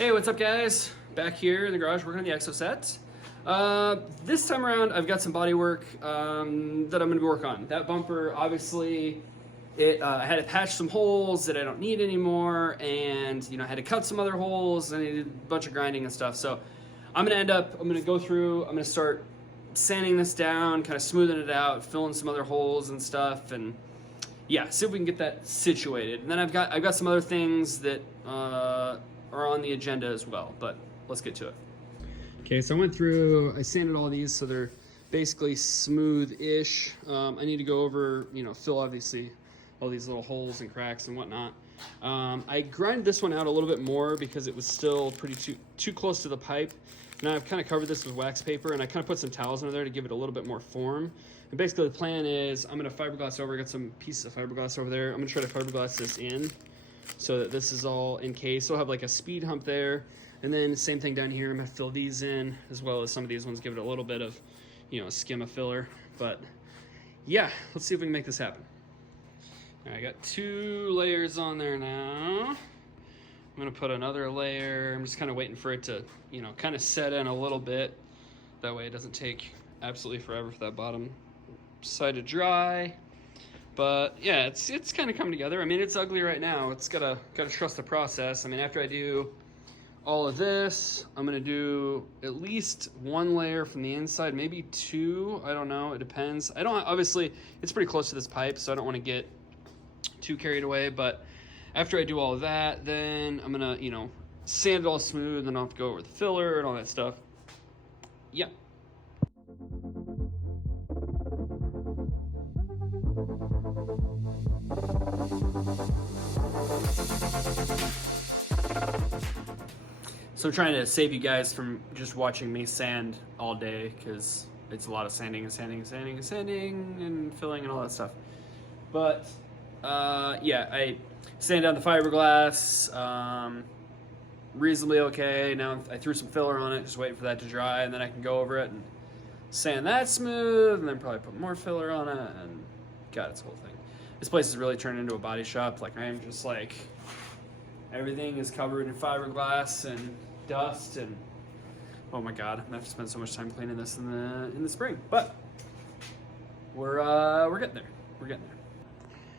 Hey, what's up guys? Back here in the garage working on the Exocet. This time around I've got some body work that I'm going to work on. That bumper, obviously, I had to patch some holes that I don't need anymore, and I had to cut some other holes, and I did a bunch of grinding and stuff. So I'm going to go through, I'm going to start sanding this down, kind of smoothing it out, filling some other holes and stuff, and yeah, see if we can get that situated. And then I've got some other things that are on the agenda as well, but let's get to it. Okay, so I sanded all these so they're basically smooth-ish. I need to go over, fill obviously all these little holes and cracks and whatnot. I grinded this one out a little bit more because it was still too close to the pipe. Now I've kind of covered this with wax paper, and I kind of put some towels under there to give it a little bit more form. And basically the plan is I'm gonna fiberglass over, I got some pieces of fiberglass over there. I'm gonna try to fiberglass this in so that this is all encased. So I'll have like a speed hump there. And then same thing down here, I'm gonna fill these in, as well as some of these ones, give it a little bit of, a skim of filler. But yeah, let's see if we can make this happen. All right, I got 2 layers on there now. I'm gonna put another layer. I'm just kind of waiting for it to, kind of set in a little bit. That way it doesn't take absolutely forever for that bottom side to dry. But yeah, it's kind of coming together. I mean, it's ugly right now. It's gotta trust the process. I mean, after I do all of this, I'm gonna do at least 1 layer from the inside, maybe 2. I don't know. It depends. Obviously, it's pretty close to this pipe, so I don't want to get too carried away. But after I do all of that, then I'm gonna, sand it all smooth, and I'll have to go over the filler and all that stuff. Yeah. So I'm trying to save you guys from just watching me sand all day, because it's a lot of sanding and sanding and sanding and sanding and filling and all that stuff. But yeah, I sand down the fiberglass reasonably okay. Now I threw some filler on it, just waiting for that to dry, and then I can go over it and sand that smooth, and then probably put more filler on it, and God, it's a whole thing. This place is really turned into a body shop. Like, I am just like, everything is covered in fiberglass and dust, and oh my God, I'm gonna have to spend so much time cleaning this in the spring. But we're getting there. We're getting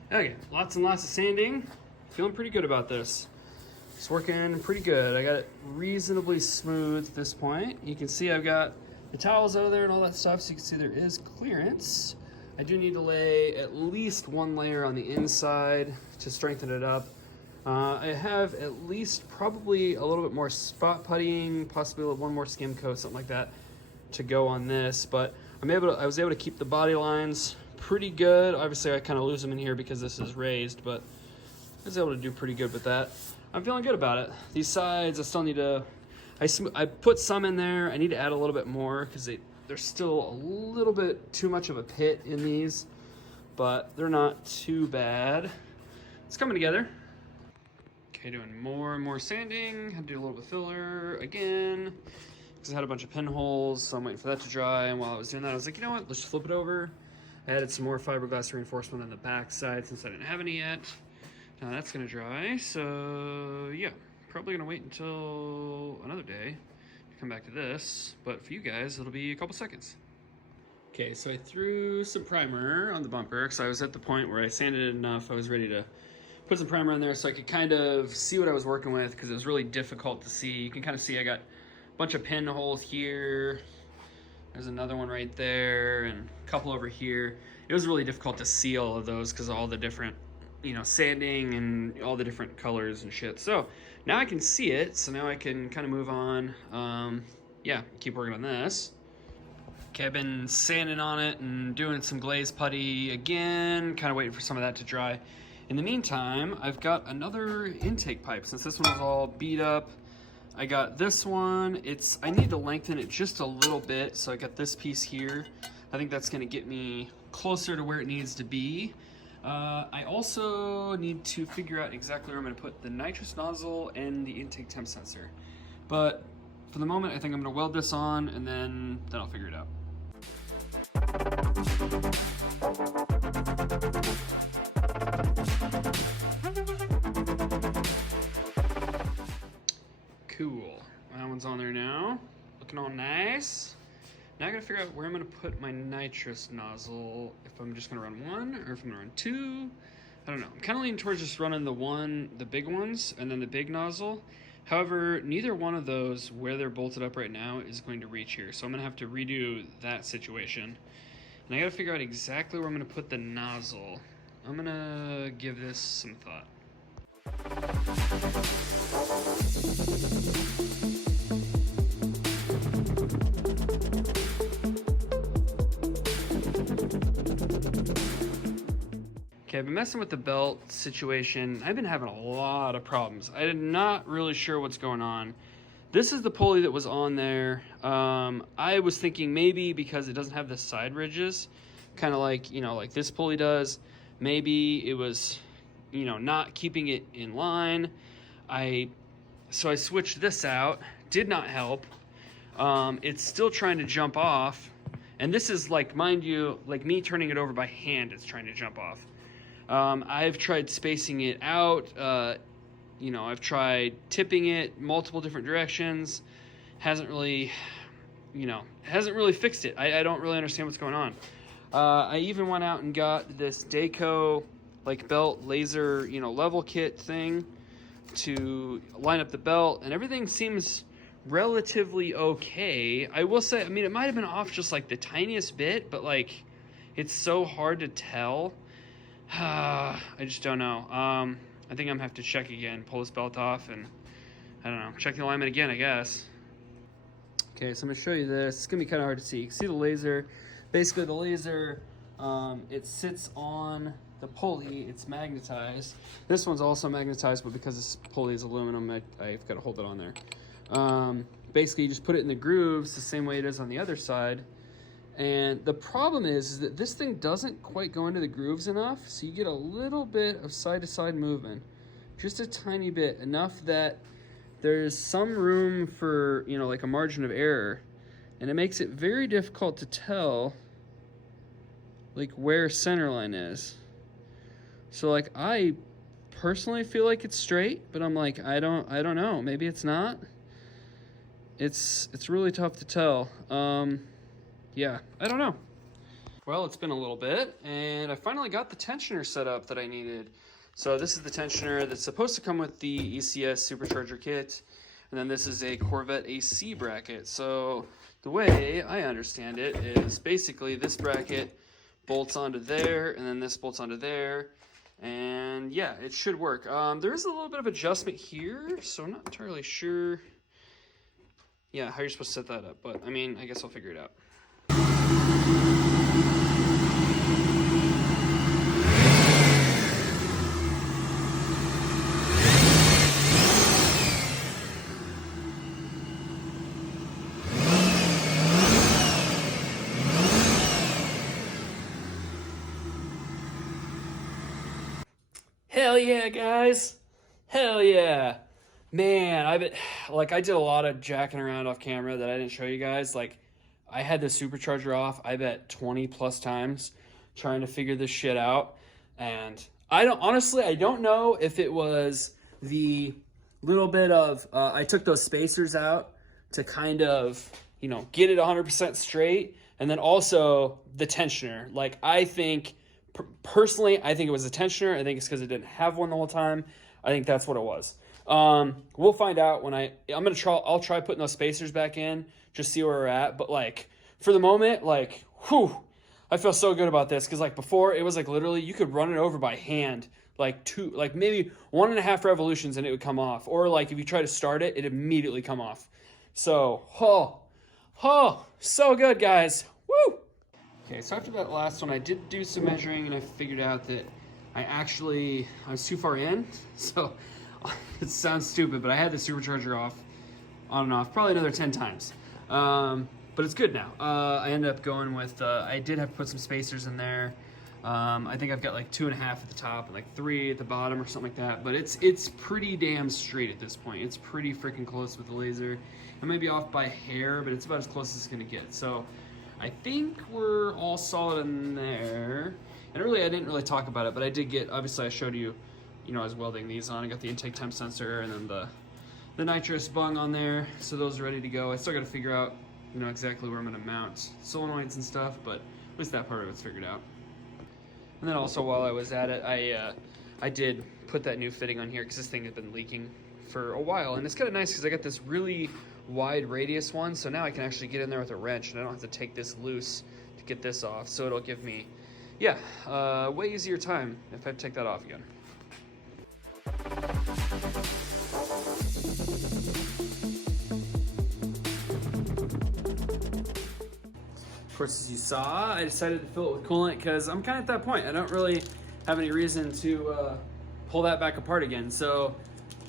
there. Okay, lots and lots of sanding. Feeling pretty good about this. It's working pretty good. I got it reasonably smooth at this point. You can see I've got the towels out of there and all that stuff, so you can see there is clearance. I do need to lay at least 1 layer on the inside to strengthen it up. I have at least probably a little bit more spot puttying, possibly 1 more skim coat, something like that, to go on this. But I was able to keep the body lines pretty good. Obviously, I kind of lose them in here because this is raised, but I was able to do pretty good with that. I'm feeling good about it. These sides, I still need to. I put some in there. I need to add a little bit more because there's still a little bit too much of a pit in these, but they're not too bad. It's coming together. Okay, doing more and more sanding. Had to do a little bit of filler again because I had a bunch of pinholes, so I'm waiting for that to dry. And while I was doing that, I was like, you know what? Let's just flip it over. I added some more fiberglass reinforcement on the back side since I didn't have any yet. Now that's gonna dry, so yeah, probably gonna wait until another day to come back to this. But for you guys, it'll be a couple seconds. Okay, so I threw some primer on the bumper because I was at the point where I sanded it enough. I was ready to put some primer on there so I could kind of see what I was working with, because it was really difficult to see. You can kind of see I got a bunch of pinholes here. There's another one right there and a couple over here. It was really difficult to see all of those because of all the different, sanding and all the different colors and shit. So now I can see it, so now I can kind of move on. Yeah, keep working on this. Okay, I've been sanding on it and doing some glaze putty again, kind of waiting for some of that to dry. In the meantime, I've got another intake pipe. Since this one was all beat up, I got this one. I need to lengthen it just a little bit, so I got this piece here. I think that's gonna get me closer to where it needs to be. I also need to figure out exactly where I'm gonna put the nitrous nozzle and the intake temp sensor. But for the moment, I think I'm gonna weld this on, and then I'll figure it out. Cool. looking all nice. Now I gotta figure out where I'm gonna put my nitrous nozzle, if I'm just gonna run one or if I'm gonna run two. I don't know. I'm kind of leaning towards just running the big ones and then the big nozzle. However, neither one of those where they're bolted up right now is going to reach here. So I'm gonna have to redo that situation. And I gotta figure out exactly where I'm gonna put the nozzle. I'm gonna give this some thought. Okay, I've been messing with the belt situation. I've been having a lot of problems. I'm not really sure what's going on. This is the pulley that was on there. I was thinking maybe because it doesn't have the side ridges, kind of like, like this pulley does, maybe it was, not keeping it in line. So I switched this out, did not help. It's still trying to jump off. And this is like, mind you, like me turning it over by hand, it's trying to jump off. I've tried spacing it out. I've tried tipping it multiple different directions. Hasn't really fixed it. I don't really understand what's going on. I even went out and got this Dayco like belt laser, level kit thing to line up the belt, and everything seems relatively okay. I will say, it might have been off just like the tiniest bit, but like it's so hard to tell. I just don't know. I think I'm gonna have to check again, pull this belt off, and I don't know, check the alignment again, I guess. Okay, so I'm gonna show you this. It's gonna be kind of hard to see. You can see the laser. Basically, the laser, it sits on the pulley. It's magnetized. This one's also magnetized, but because this pulley is aluminum, I've got to hold it on there. Basically, you just put it in the grooves the same way it is on the other side. And the problem is that this thing doesn't quite go into the grooves enough, so you get a little bit of side-to-side movement, just a tiny bit, enough that there's some room for, like a margin of error, and it makes it very difficult to tell, like, where center line is. So, like, I personally feel like it's straight, but I'm like, I don't know. Maybe it's not. It's really tough to tell. Yeah, I don't know. Well, it's been a little bit, and I finally got the tensioner set up that I needed. So this is the tensioner that's supposed to come with the ECS Supercharger kit, and then this is a Corvette AC bracket. So the way I understand it is basically this bracket bolts onto there, and then this bolts onto there, and yeah, it should work. There is a little bit of adjustment here, so I'm not entirely sure, how you're supposed to set that up, but I guess I'll figure it out. Hell yeah, guys. Hell yeah. Man, I did a lot of jacking around off camera that I didn't show you guys. Like, I had the supercharger off, I bet 20 plus times trying to figure this shit out. And I don't know if it was the little bit of, I took those spacers out to kind of, get it 100% straight. And then also the tensioner. Like, I think, personally, I think it was a tensioner. I think it's because it didn't have one the whole time. I think that's what it was. We'll find out when I'll try putting those spacers back in, just see where we're at. But like, for the moment, like, whew, I feel so good about this. Cause like before it was like literally you could run it over by hand, like maybe 1.5 revolutions and it would come off. Or like if you try to start it, it'd immediately come off. So, so good, guys. Woo! Okay, so after that last one, I did do some measuring and I figured out that I was too far in. So it sounds stupid, but I had the supercharger off, on and off, probably another 10 times. But it's good now. I ended up going with, I did have to put some spacers in there. I think I've got like 2.5 at the top and like 3 at the bottom or something like that. But it's pretty damn straight at this point. It's pretty freaking close with the laser. I might be off by hair, but it's about as close as it's gonna get. So I think we're all solid in there. And really, I didn't really talk about it, but I did get, obviously I showed you, I was welding these on. I got the intake temp sensor and then the nitrous bung on there, so those are ready to go. I still got to figure out, exactly where I'm going to mount solenoids and stuff, but at least that part of it's figured out. And then also while I was at it, I did put that new fitting on here because this thing had been leaking for a while, and it's kind of nice because I got this really wide radius one, so now I can actually get in there with a wrench and I don't have to take this loose to get this off, so it'll give me, way easier time if I take that off again. Of course, as you saw, I decided to fill it with coolant because I'm kind of at that point. I don't really have any reason to pull that back apart again. So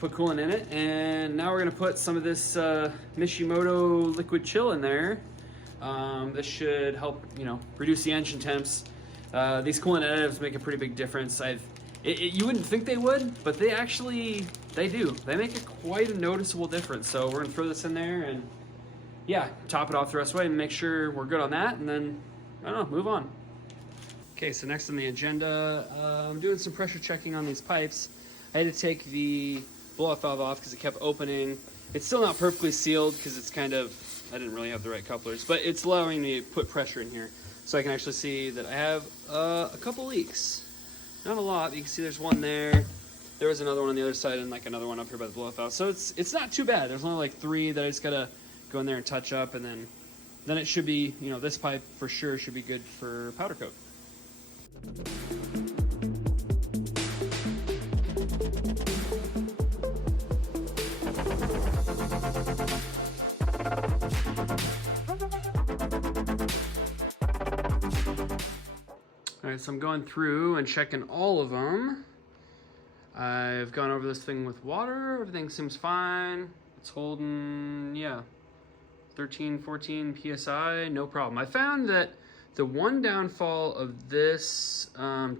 put coolant in it, and now we're gonna put some of this Mishimoto liquid chill in there. This should help, reduce the engine temps. These coolant additives make a pretty big difference. You wouldn't think they would, but they do. They make quite a noticeable difference. So we're gonna throw this in there and top it off the rest of the way and make sure we're good on that, and then, I don't know, move on. Okay, so next on the agenda, I'm doing some pressure checking on these pipes. I had to take the blow-off valve off because it kept opening. It's still not perfectly sealed because it's I didn't really have the right couplers, but it's allowing me to put pressure in here. So I can actually see that I have a couple leaks. Not a lot, but you can see there's one there. There was another one on the other side and like another one up here by the blow-off valve. So it's not too bad. There's only like 3 that I just gotta go in there and touch up, and then it should be, this pipe for sure should be good for powder coat. All right, so I'm going through and checking all of them. I've gone over this thing with water. Everything seems fine. It's holding, 13, 14 PSI, no problem. I found that the one downfall of this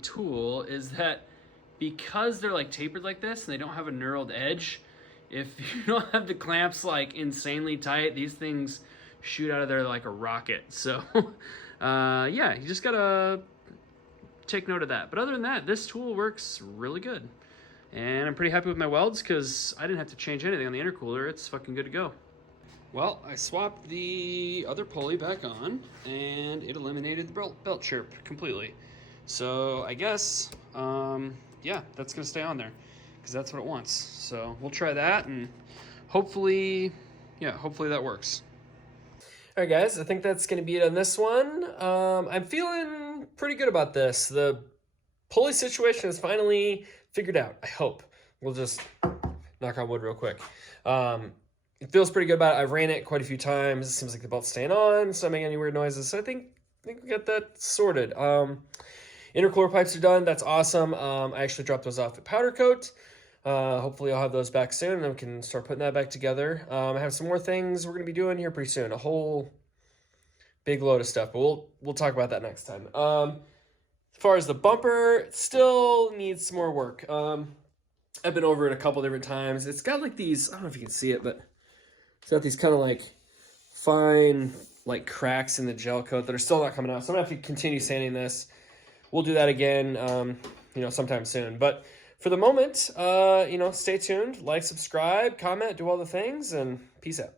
tool is that because they're like tapered like this and they don't have a knurled edge, if you don't have the clamps like insanely tight, these things shoot out of there like a rocket. So you just gotta take note of that. But other than that, this tool works really good. And I'm pretty happy with my welds because I didn't have to change anything on the intercooler. It's fucking good to go. Well, I swapped the other pulley back on, and it eliminated the belt chirp completely. So I guess, that's gonna stay on there because that's what it wants. So we'll try that, and hopefully that works. All right, guys, I think that's gonna be it on this one. I'm feeling pretty good about this. The pulley situation is finally figured out, I hope. We'll just knock on wood real quick. It feels pretty good about it. I've ran it quite a few times. It seems like the belt's staying on. It's not making any weird noises. So I think we got that sorted. Intercooler pipes are done. That's awesome. I actually dropped those off at powder coat. Hopefully I'll have those back soon, and then we can start putting that back together. I have some more things we're going to be doing here pretty soon. A whole big load of stuff, but we'll talk about that next time. As far as the bumper, it still needs some more work. I've been over it a couple different times. It's got like these, I don't know if you can see it, but it's got these kind of like fine like cracks in the gel coat that are still not coming out. So I'm gonna have to continue sanding this. We'll do that again, sometime soon. But for the moment, stay tuned, like, subscribe, comment, do all the things, and peace out.